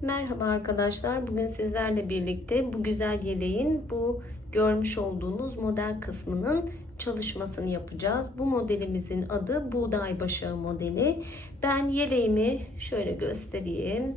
Merhaba arkadaşlar. Bugün sizlerle birlikte bu güzel yeleğin bu görmüş olduğunuz model kısmının çalışmasını yapacağız. Bu modelimizin adı buğday başağı modeli. Ben yeleğimi şöyle göstereyim.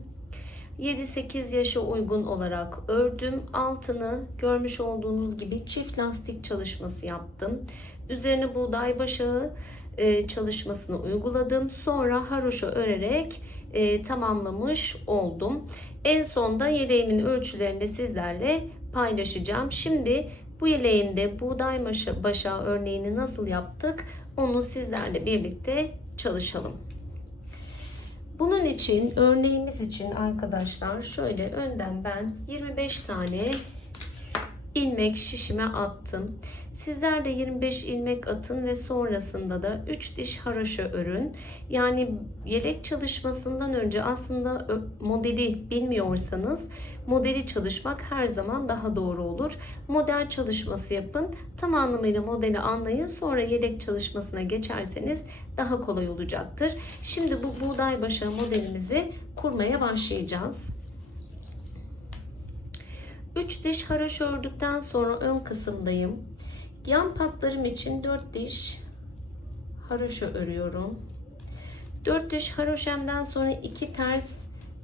7-8 yaşa uygun olarak ördüm. Altını görmüş olduğunuz gibi çift lastik çalışması yaptım. Üzerine buğday başağı e, çalışmasını uyguladım. Sonra haroşa örerek e, tamamlamış oldum. En sonda yeleğimin ölçülerini sizlerle paylaşacağım. Şimdi bu yeleğimde buğday başa, başağı örneğini nasıl yaptık onu sizlerle birlikte çalışalım. Bunun için örneğimiz için arkadaşlar şöyle önden ben 25 tane ilmek şişime attım. Sizler de 25 ilmek atın ve sonrasında da 3 diş haroşa örün. Yani yelek çalışmasından önce aslında modeli bilmiyorsanız modeli çalışmak her zaman daha doğru olur. Model çalışması yapın. Tam anlamıyla modeli anlayın. Sonra yelek çalışmasına geçerseniz daha kolay olacaktır. Şimdi bu buğday başağı modelimizi kurmaya başlayacağız. 3 diş haroşa ördükten sonra ön kısımdayım. Yan patlarım için 4 diş haroşa örüyorum. 4 diş haroşemden sonra 2 ters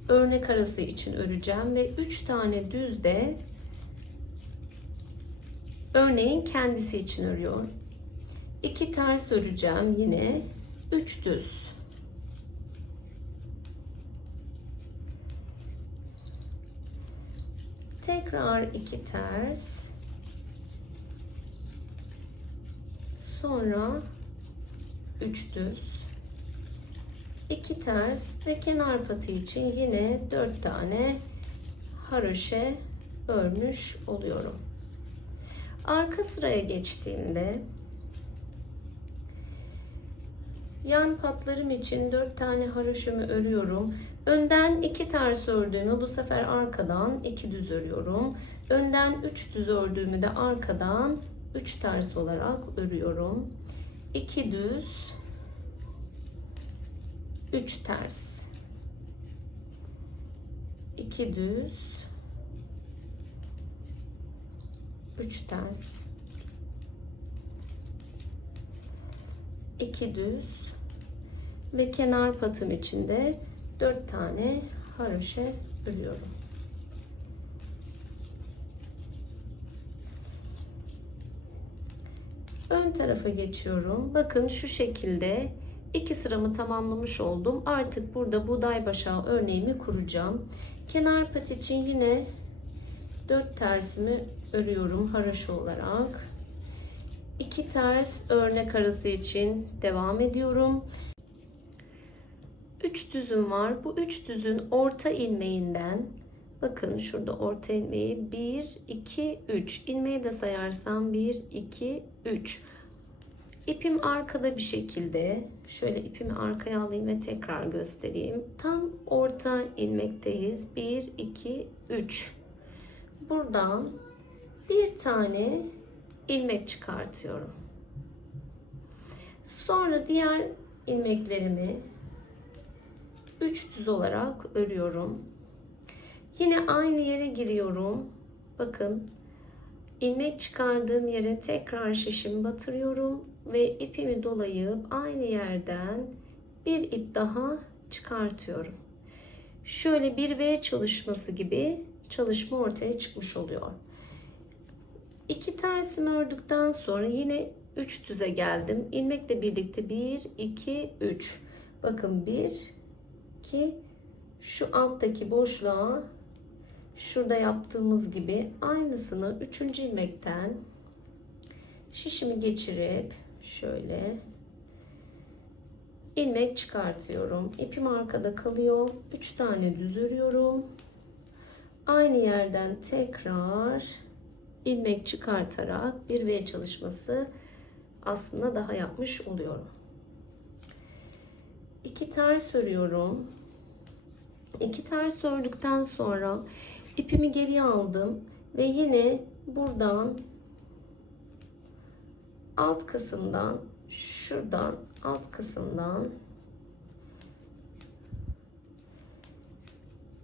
örnek arası için öreceğim ve 3 tane düz de örneğin kendisi için örüyorum. 2 ters öreceğim yine 3 düz. Tekrar 2 ters Sonra 3 düz, 2 ters ve kenar patı için yine 4 tane haroşe örmüş oluyorum. Arka sıraya geçtiğimde yan patlarım için 4 tane haroşamı örüyorum. Önden 2 ters ördüğümü bu sefer arkadan 2 düz örüyorum. Önden 3 düz ördüğümü de arkadan 3 ters olarak örüyorum. 2 düz 3 ters 2 düz 3 ters 2 düz ve kenar patım içinde 4 tane haroşa örüyorum. Ön tarafa geçiyorum. Bakın şu şekilde iki sıramı tamamlamış oldum. Artık burada buğday başağı örneğimi kuracağım. Kenar pat için yine 4 tersimi örüyorum haroşa olarak. 2 ters örnek arası için devam ediyorum. 3 düzüm var. Bu 3 düzün orta ilmeğinden bakın şurada orta ilmeği 1 2 3 ilmeği de sayarsam 1 2 3 İpim arkada bir şekilde şöyle ipimi arkaya alayım ve tekrar göstereyim. Tam orta ilmekteyiz. 1 2 3 Buradan bir tane ilmek çıkartıyorum. Sonra diğer ilmeklerimi 3 düz olarak örüyorum. Yine aynı yere giriyorum. Bakın ilmek çıkardığım yere tekrar şişimi batırıyorum ve ipimi dolayıp aynı yerden bir ip daha çıkartıyorum. Şöyle bir V çalışması gibi çalışma ortaya çıkmış oluyor. İki tersimi ördükten sonra yine 3 düze geldim. İlmekle birlikte 1 2 3. Bakın 1 2 şu alttaki boşluğa şurada yaptığımız gibi aynısını 3. ilmekten şişimi geçirip şöyle ilmek çıkartıyorum. İpim arkada kalıyor. 3 tane düz örüyorum. Aynı yerden tekrar ilmek çıkartarak bir V çalışması aslında daha yapmış oluyorum. 2 ters örüyorum. 2 ters ördükten sonra ipimi geriye aldım ve yine buradan alt kısımdan şuradan alt kısımdan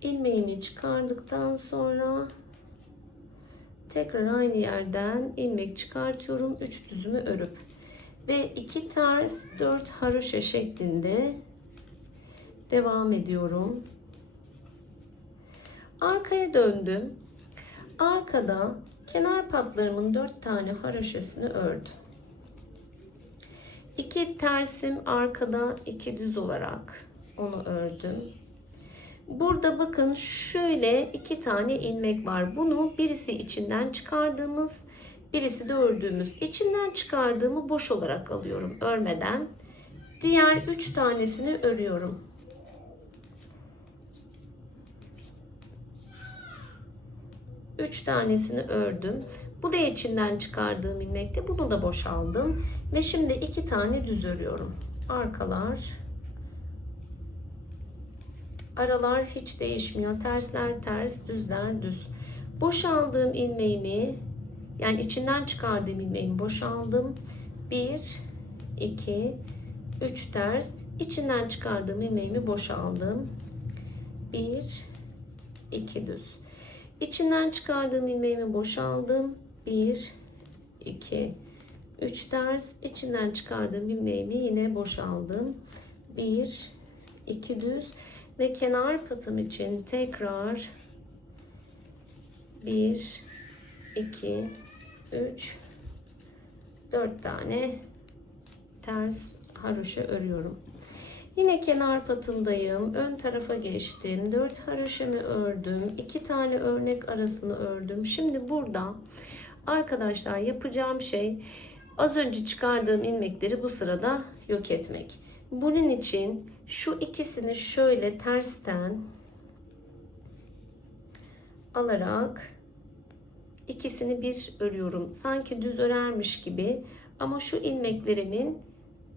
ilmeğimi çıkardıktan sonra tekrar aynı yerden ilmek çıkartıyorum. 3 düzümü örüp ve 2 ters 4 haroşa şeklinde devam ediyorum. Arkaya döndüm. Arkada kenar patlarımın 4 tane haroşasını ördüm. 2 tersim arkada 2 düz olarak onu ördüm. Burada bakın şöyle iki tane ilmek var. Bunu birisi içinden çıkardığımız, birisi de ördüğümüz. İçinden çıkardığımı boş olarak alıyorum örmeden. Diğer üç tanesini örüyorum. Üç tanesini ördüm. Bu da içinden çıkardığım ilmekti. Bunu da boşaldım. Ve şimdi iki tane düz örüyorum. Arkalar Aralar hiç değişmiyor. Tersler ters, düzler düz. Boşaldığım ilmeğimi yani içinden çıkardığım ilmeğimi boşaldım. 1 2 3 ters. İçinden çıkardığım ilmeğimi boşaldım. 1 2 düz. İçinden çıkardığım ilmeğimi boşaldım. 1 2 3 ters. İçinden çıkardığım ilmeğimi yine boşaldım. 1 2 düz ve kenar patım için tekrar 1 2 3 4 tane ters haroşa örüyorum. Yine kenar patımdayım. Ön tarafa geçtim. 4 haroşamı ördüm. 2 tane örnek arasını ördüm. Şimdi burada arkadaşlar yapacağım şey az önce çıkardığım ilmekleri bu sırada yok etmek. Bunun için şu ikisini şöyle tersten alarak ikisini bir örüyorum. Sanki düz örermiş gibi ama şu ilmeklerimin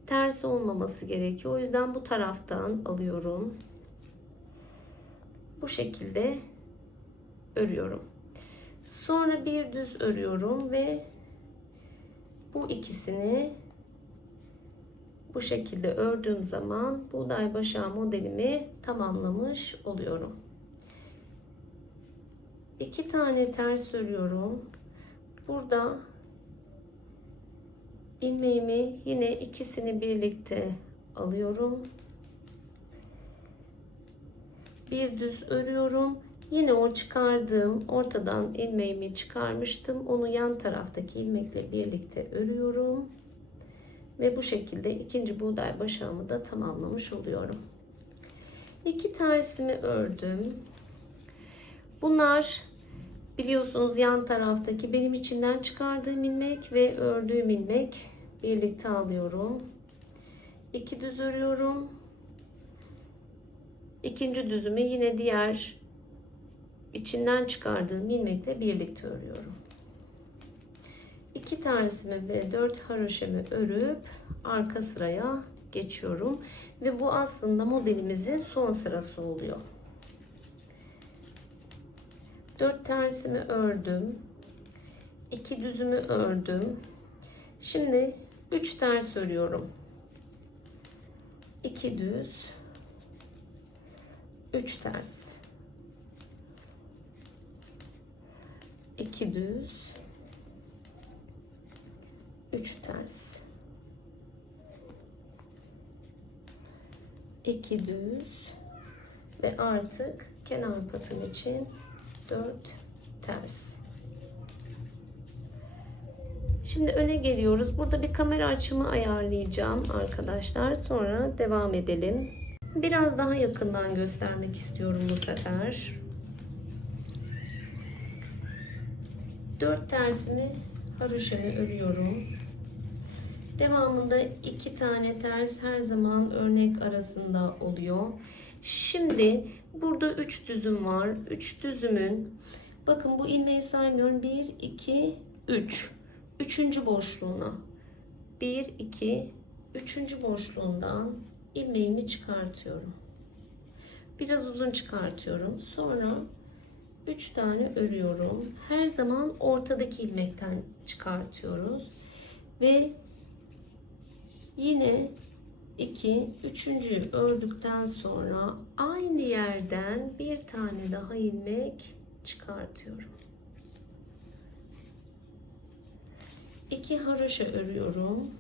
ters olmaması gerekiyor. O yüzden bu taraftan alıyorum. Bu şekilde örüyorum. Sonra bir düz örüyorum ve bu ikisini bu şekilde ördüğüm zaman buğday başağı modelimi tamamlamış oluyorum. İki tane ters örüyorum. Burada ilmeğimi yine ikisini birlikte alıyorum. Bir düz örüyorum. Yine o çıkardığım ortadan ilmeğimi çıkarmıştım. Onu yan taraftaki ilmekle birlikte örüyorum. Ve bu şekilde ikinci buğday başağımı da tamamlamış oluyorum. İki tersimi ördüm. Bunlar biliyorsunuz yan taraftaki benim içinden çıkardığım ilmek ve ördüğüm ilmek birlikte alıyorum. İki düz örüyorum. İkinci düzümü yine diğer içinden çıkardığım ilmekle birlikte örüyorum iki tanesimi ve dört haroşemi örüp arka sıraya geçiyorum ve bu aslında modelimizin son sırası oluyor. Dört tersimi ördüm. iki düzümü ördüm. Şimdi üç ters örüyorum. 2 düz 3 ters 2 düz 3 ters 2 düz ve artık kenar patım için 4 ters Şimdi öne geliyoruz. Burada bir kamera açımı ayarlayacağım arkadaşlar. Sonra devam edelim. Biraz daha yakından göstermek istiyorum bu sefer. 4 tersimi haroşamı örüyorum. Devamında iki tane ters her zaman örnek arasında oluyor. Şimdi burada üç düzüm var. Üç düzümün bakın bu ilmeği saymıyorum. 1 2 3. Üçüncü boşluğuna 1 2 üçüncü boşluğundan ilmeğimi çıkartıyorum. Biraz uzun çıkartıyorum. Sonra 3 tane örüyorum. Her zaman ortadaki ilmekten çıkartıyoruz. Ve yine 2 üçüncüyü ördükten sonra aynı yerden bir tane daha ilmek çıkartıyorum. 2 haroşa örüyorum.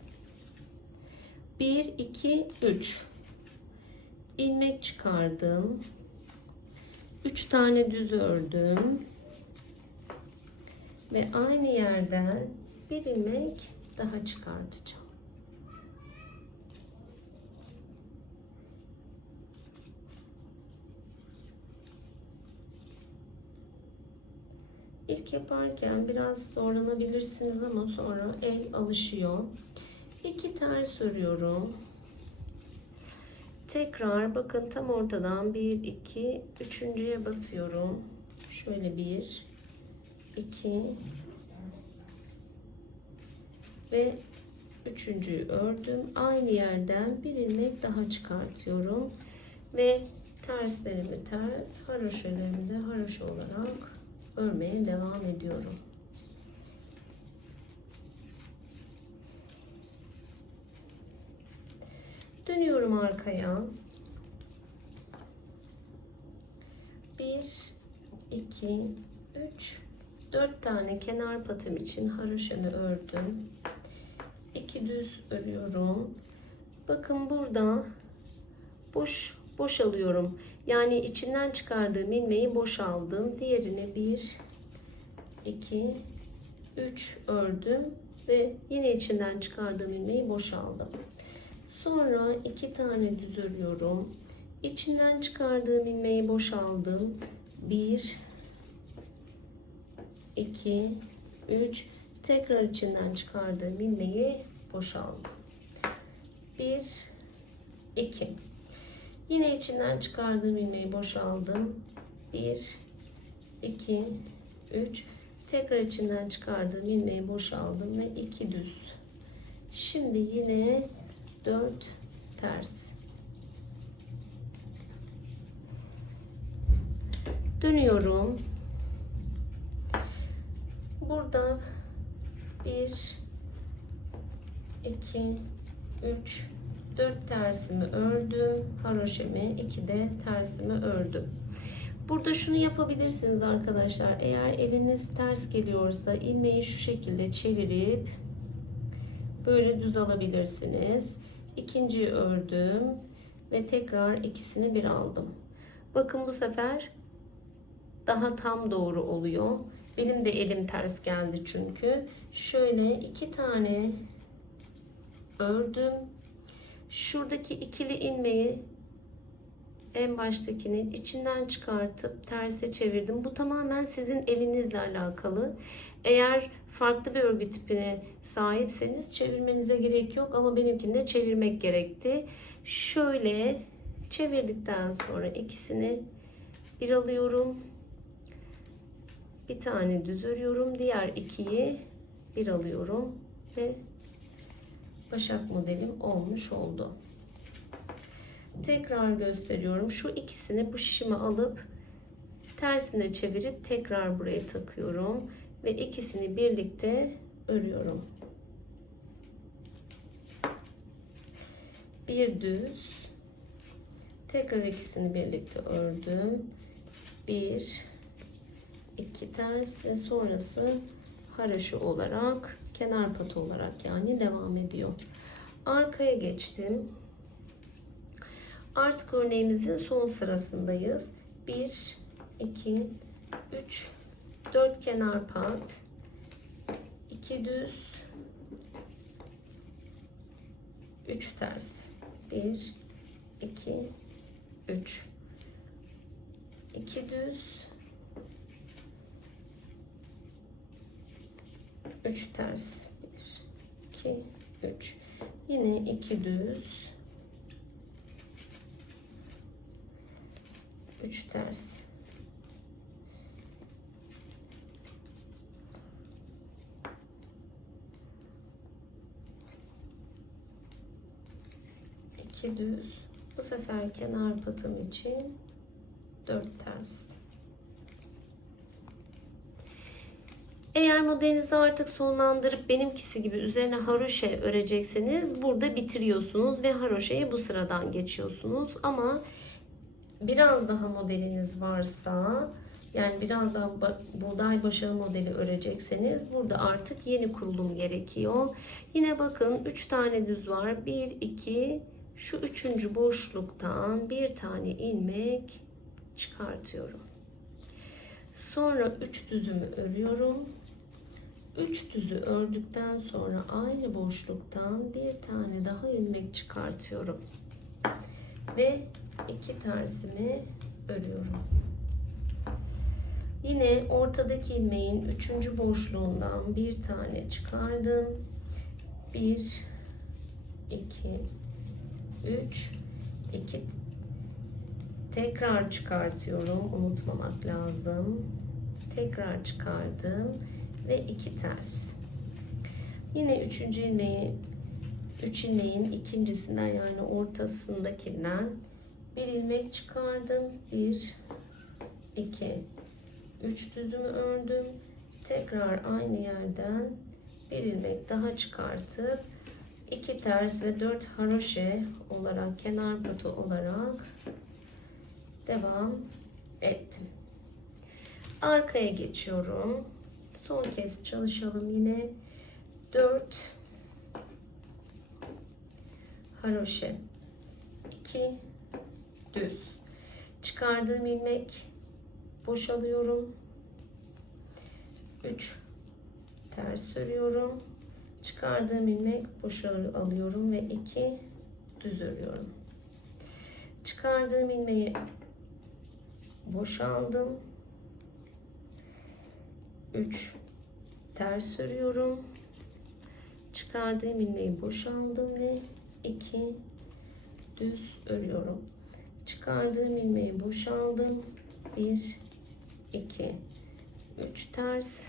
1 2 3 ilmek çıkardım. 3 tane düz ördüm. Ve aynı yerden bir ilmek daha çıkartacağım. İlk yaparken biraz zorlanabilirsiniz ama sonra el alışıyor. İki ters örüyorum. Tekrar bakın tam ortadan 1 2 üçüncüye batıyorum. Şöyle 1 2 ve üçüncüyü ördüm. Aynı yerden bir ilmek daha çıkartıyorum ve terslerimi ters, haroşalarımı da haroşa olarak örmeye devam ediyorum. Dönüyorum arkaya. 1 2 3 4 tane kenar patım için haroşamı ördüm. 2 düz örüyorum. Bakın burada boş boşalıyorum. Yani içinden çıkardığım ilmeği boşaldım. Diğerini 1 2 3 ördüm ve yine içinden çıkardığım ilmeği boşaldım. Sonra iki tane düz örüyorum. İçinden çıkardığım ilmeği boşaldım. 1 2 3 tekrar içinden çıkardığım ilmeği boşaldım. 1 2 Yine içinden çıkardığım ilmeği boşaldım. 1 2 3 tekrar içinden çıkardığım ilmeği boşaldım ve 2 düz. Şimdi yine 4 ters. Dönüyorum. Burada 1 2 3 4 tersimi ördüm. Haroşemi 2 de tersimi ördüm. Burada şunu yapabilirsiniz arkadaşlar. Eğer eliniz ters geliyorsa ilmeği şu şekilde çevirip böyle düz alabilirsiniz. İkinciyi ördüm ve tekrar ikisini bir aldım. Bakın bu sefer daha tam doğru oluyor. Benim de elim ters geldi çünkü. Şöyle iki tane ördüm. Şuradaki ikili ilmeği en baştakinin içinden çıkartıp terse çevirdim. Bu tamamen sizin elinizle alakalı. Eğer farklı bir örgü tipine sahipseniz çevirmenize gerek yok ama benimkinde çevirmek gerekti. Şöyle çevirdikten sonra ikisini bir alıyorum. Bir tane düz örüyorum. Diğer ikiyi bir alıyorum ve başak modelim olmuş oldu. Tekrar gösteriyorum. Şu ikisini bu şişime alıp tersine çevirip tekrar buraya takıyorum ve ikisini birlikte örüyorum. Bir düz tekrar ikisini birlikte ördüm. Bir iki ters ve sonrası haraşo olarak kenar patı olarak yani devam ediyor. Arkaya geçtim. Artık örneğimizin son sırasındayız. 1 2 3 4 kenar pat 2 düz 3 ters 1 2 3 2 düz 3 ters 1 2 3 yine 2 düz. 3 ters iki düz. Bu sefer kenar patım için 4 ters Eğer modelinizi artık sonlandırıp benimkisi gibi üzerine haroşe örecekseniz burada bitiriyorsunuz ve haroşeyi bu sıradan geçiyorsunuz. Ama biraz daha modeliniz varsa yani biraz daha buğday başağı modeli örecekseniz burada artık yeni kurulum gerekiyor. Yine bakın 3 tane düz var. 1, 2, şu üçüncü boşluktan bir tane ilmek çıkartıyorum. Sonra 3 düzümü örüyorum. 3 düzü ördükten sonra aynı boşluktan bir tane daha ilmek çıkartıyorum. Ve iki tersimi örüyorum. Yine ortadaki ilmeğin üçüncü boşluğundan bir tane çıkardım. 1 2 3 2 tekrar çıkartıyorum. Unutmamak lazım. Tekrar çıkardım ve iki ters. Yine üçüncü ilmeği üç ilmeğin ikincisinden yani ortasındakinden bir ilmek çıkardım. Bir, iki, üç düzümü ördüm. Tekrar aynı yerden bir ilmek daha çıkartıp iki ters ve dört haroşe olarak kenar patu olarak devam ettim. Arkaya geçiyorum. Son kez çalışalım yine. 4 haroşe 2 düz. Çıkardığım ilmek boşalıyorum. 3 ters örüyorum. Çıkardığım ilmek boşalıyorum ve 2 düz örüyorum. Çıkardığım ilmeği boşaldım. 3 ters örüyorum. Çıkardığım ilmeği boşaldım ve 2 düz örüyorum. Çıkardığım ilmeği boşaldım. 1 2 3 ters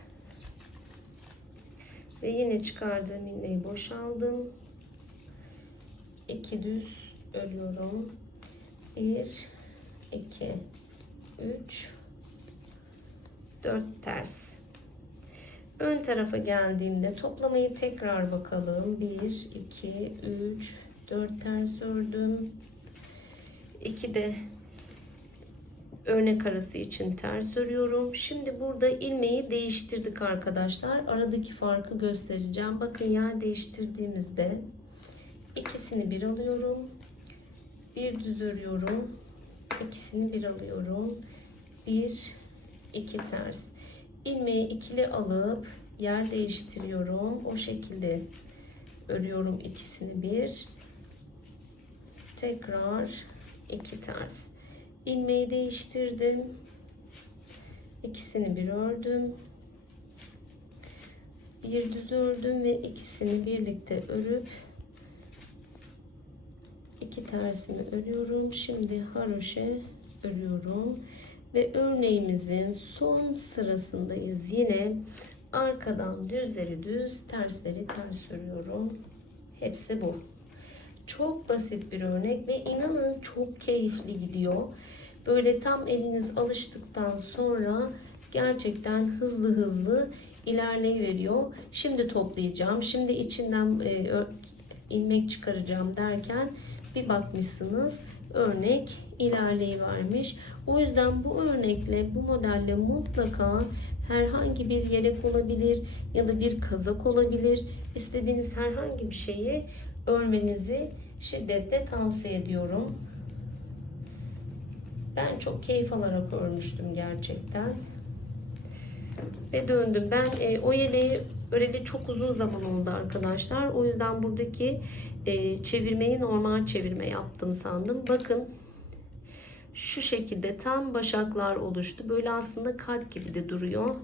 ve yine çıkardığım ilmeği boşaldım. 2 düz örüyorum. 1 2 3 4 ters. Ön tarafa geldiğimde toplamayı tekrar bakalım. 1 2 3 4 ters ördüm. 2 de örnek arası için ters örüyorum. Şimdi burada ilmeği değiştirdik arkadaşlar. Aradaki farkı göstereceğim. Bakın yer değiştirdiğimizde ikisini bir alıyorum. Bir düz örüyorum. İkisini bir alıyorum. Bir, iki ters. İlmeği ikili alıp yer değiştiriyorum. O şekilde örüyorum ikisini bir. Tekrar iki ters. İlmeği değiştirdim. İkisini bir ördüm. Bir düz ördüm ve ikisini birlikte örüp iki tersimi örüyorum. Şimdi haroşe örüyorum ve örneğimizin son sırasındayız. Yine arkadan düzleri düz, tersleri ters örüyorum. Hepsi bu. Çok basit bir örnek ve inanın çok keyifli gidiyor. Böyle tam eliniz alıştıktan sonra gerçekten hızlı hızlı ilerleyiveriyor. Şimdi toplayacağım. Şimdi içinden e, ilmek çıkaracağım derken bir bakmışsınız örnek ilerleyivermiş. O yüzden bu örnekle bu modelle mutlaka herhangi bir yelek olabilir ya da bir kazak olabilir. İstediğiniz herhangi bir şeyi örmenizi şiddetle tavsiye ediyorum. Ben çok keyif alarak örmüştüm gerçekten. Ve döndüm. Ben e, o yeleği öreli çok uzun zaman oldu arkadaşlar. O yüzden buradaki e, çevirmeyi normal çevirme yaptım sandım. Bakın şu şekilde tam başaklar oluştu. Böyle aslında kalp gibi de duruyor.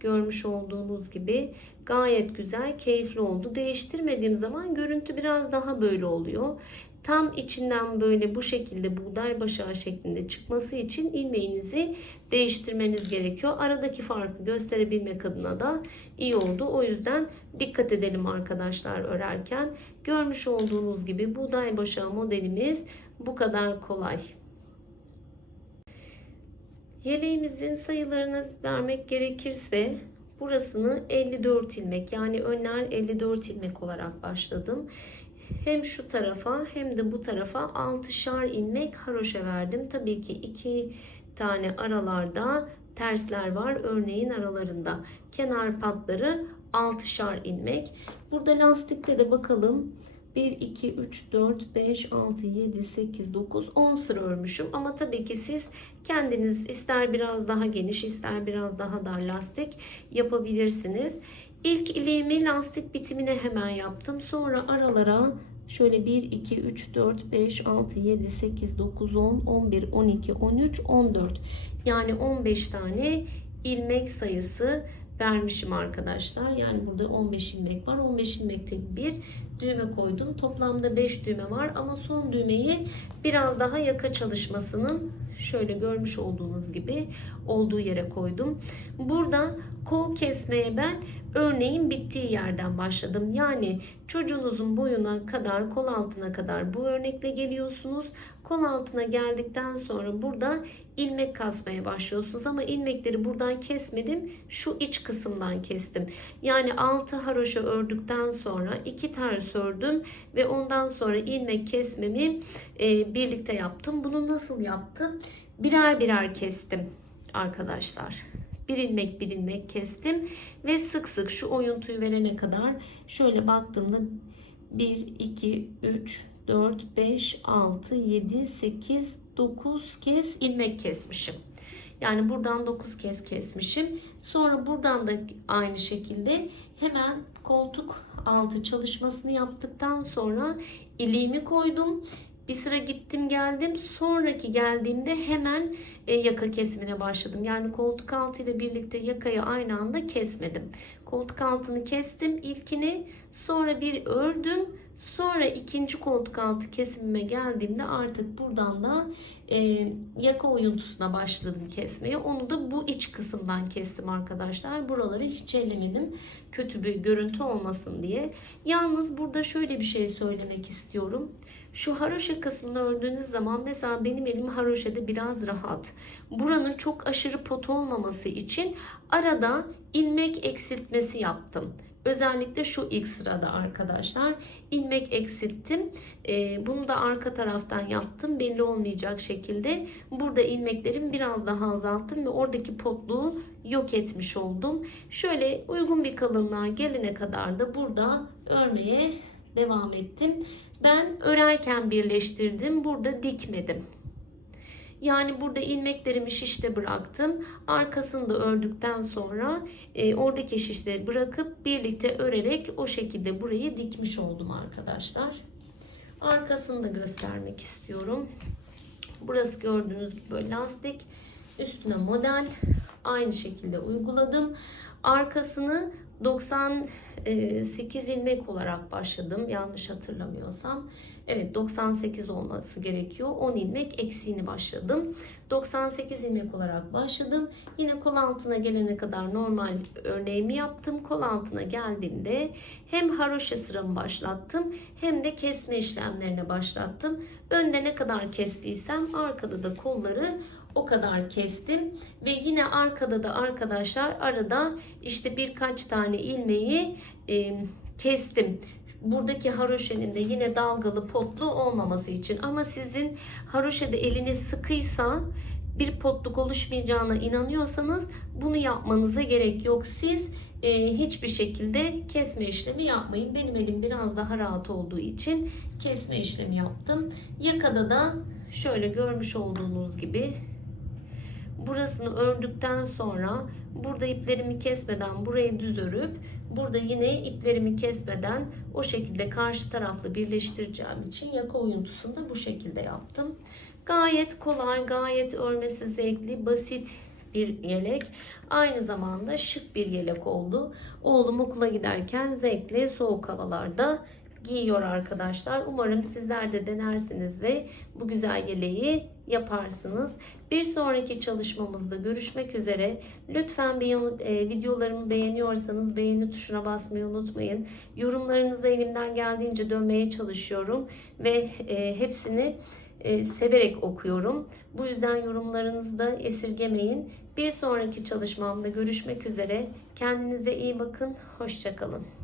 Görmüş olduğunuz gibi gayet güzel, keyifli oldu. Değiştirmediğim zaman görüntü biraz daha böyle oluyor. Tam içinden böyle bu şekilde buğday başağı şeklinde çıkması için ilmeğinizi değiştirmeniz gerekiyor. Aradaki farkı gösterebilmek adına da iyi oldu. O yüzden dikkat edelim arkadaşlar örerken. Görmüş olduğunuz gibi buğday başağı modelimiz bu kadar kolay. Yeleğimizin sayılarını vermek gerekirse burasını 54 ilmek yani önler 54 ilmek olarak başladım. Hem şu tarafa hem de bu tarafa 6'şar ilmek haroşa verdim. Tabii ki iki tane aralarda tersler var örneğin aralarında. Kenar patları 6'şar ilmek. Burada lastikte de bakalım 1, 2, 3, 4, 5, 6, 7, 8, 9, 10 sıra örmüşüm. Ama tabii ki siz kendiniz ister biraz daha geniş ister biraz daha dar lastik yapabilirsiniz. İlk iliğimi lastik bitimine hemen yaptım. Sonra aralara şöyle 1, 2, 3, 4, 5, 6, 7, 8, 9, 10, 11, 12, 13, 14. Yani 15 tane ilmek sayısı vermişim arkadaşlar. Yani burada 15 ilmek var. 15 ilmekte bir düğme koydum. Toplamda 5 düğme var ama son düğmeyi biraz daha yaka çalışmasının şöyle görmüş olduğunuz gibi olduğu yere koydum. Burada kol kesmeye ben örneğin bittiği yerden başladım. Yani çocuğunuzun boyuna kadar kol altına kadar bu örnekle geliyorsunuz. Kol altına geldikten sonra burada ilmek kasmaya başlıyorsunuz ama ilmekleri buradan kesmedim. Şu iç kısımdan kestim. Yani 6 haroşa ördükten sonra 2 ters ördüm ve ondan sonra ilmek kesmemi e, birlikte yaptım. Bunu nasıl yaptım? Birer birer kestim arkadaşlar. Bir ilmek bir ilmek kestim ve sık sık şu oyuntuyu verene kadar şöyle baktığımda 1, 2, 3, 4, 5, 6, 7, 8, 9 kez ilmek kesmişim. Yani buradan 9 kez kesmişim. Sonra buradan da aynı şekilde hemen koltuk altı çalışmasını yaptıktan sonra iliğimi koydum. Bir sıra gittim geldim. Sonraki geldiğimde hemen e, yaka kesimine başladım. Yani koltuk altı ile birlikte yakayı aynı anda kesmedim. Koltuk altını kestim ilkini. Sonra bir ördüm. Sonra ikinci koltuk altı kesimime geldiğimde artık buradan da e, yaka oyuntusuna başladım kesmeye. Onu da bu iç kısımdan kestim arkadaşlar. Buraları hiç ellemedim. Kötü bir görüntü olmasın diye. Yalnız burada şöyle bir şey söylemek istiyorum. Şu haroşa kısmını ördüğünüz zaman mesela benim elim haroşada biraz rahat. Buranın çok aşırı pot olmaması için arada ilmek eksiltmesi yaptım. Özellikle şu ilk sırada arkadaşlar ilmek eksilttim. Ee, bunu da arka taraftan yaptım. Belli olmayacak şekilde. Burada ilmeklerimi biraz daha azalttım ve oradaki potluğu yok etmiş oldum. Şöyle uygun bir kalınlığa gelene kadar da burada örmeye devam ettim. Ben örerken birleştirdim. Burada dikmedim. Yani burada ilmeklerimi şişte bıraktım. Arkasını da ördükten sonra e, oradaki şişleri bırakıp birlikte örerek o şekilde burayı dikmiş oldum arkadaşlar. Arkasını da göstermek istiyorum. Burası gördüğünüz böyle lastik. Üstüne model. Aynı şekilde uyguladım. Arkasını 98 ilmek olarak başladım. Yanlış hatırlamıyorsam. Evet 98 olması gerekiyor. 10 ilmek eksiğini başladım. 98 ilmek olarak başladım. Yine kol altına gelene kadar normal örneğimi yaptım. Kol altına geldiğimde hem haroşa sıramı başlattım hem de kesme işlemlerine başlattım. Önde ne kadar kestiysem arkada da kolları o kadar kestim ve yine arkada da arkadaşlar arada işte birkaç tane ilmeği e, kestim buradaki haroşenin de yine dalgalı potlu olmaması için ama sizin haroşede eliniz sıkıysa bir potluk oluşmayacağına inanıyorsanız bunu yapmanıza gerek yok. Siz e, hiçbir şekilde kesme işlemi yapmayın. Benim elim biraz daha rahat olduğu için kesme işlemi yaptım. Yakada da şöyle görmüş olduğunuz gibi burasını ördükten sonra burada iplerimi kesmeden burayı düz örüp burada yine iplerimi kesmeden o şekilde karşı tarafla birleştireceğim için yaka oyuntusunu da bu şekilde yaptım. Gayet kolay, gayet örmesi zevkli, basit bir yelek. Aynı zamanda şık bir yelek oldu. Oğlum okula giderken zevkli soğuk havalarda giyiyor arkadaşlar. Umarım sizler de denersiniz ve bu güzel yeleği yaparsınız. Bir sonraki çalışmamızda görüşmek üzere. Lütfen e, videolarımı beğeniyorsanız beğeni tuşuna basmayı unutmayın. Yorumlarınızı elimden geldiğince dönmeye çalışıyorum ve e, hepsini e, severek okuyorum. Bu yüzden yorumlarınızı da esirgemeyin. Bir sonraki çalışmamda görüşmek üzere. Kendinize iyi bakın. Hoşçakalın.